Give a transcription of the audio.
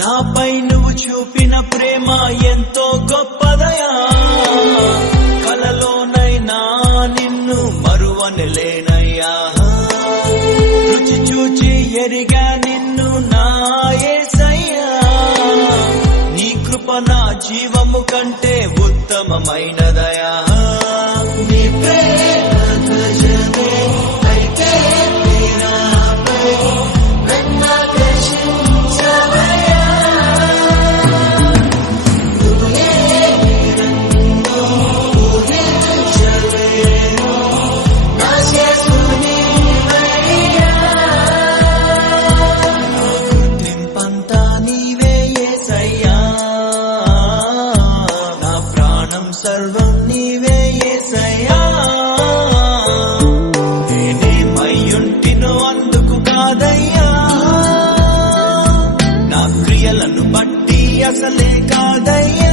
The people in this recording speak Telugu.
నాపై నువ్వు చూపిన ప్రేమ ఎంతో గొప్పదయా, కలలోనైనా నిన్ను మరువనలేనయ్యా. రుచి చూచి ఎరిగా నిన్ను నా యేసయ్యా, నీ కృప నా జీవము కంటే ఉత్తమమైనదయా. నీ ప్రేమ ధ్వజమే అయితే నాపై నన్నాకర్షించవయ్యా. నువ్వే నన్ను ఊహించలేను, నా యేసునివయ్యా. నా గుర్తింపంతా నీవే యేసయ్యా, నా ప్రాణం సర్వం నీవే యేసయ్యా. నేనేమయ్యుంటినో అందుకు కాదయ్యా, నా క్రియలను బట్టి అసలే కాదయ్యా.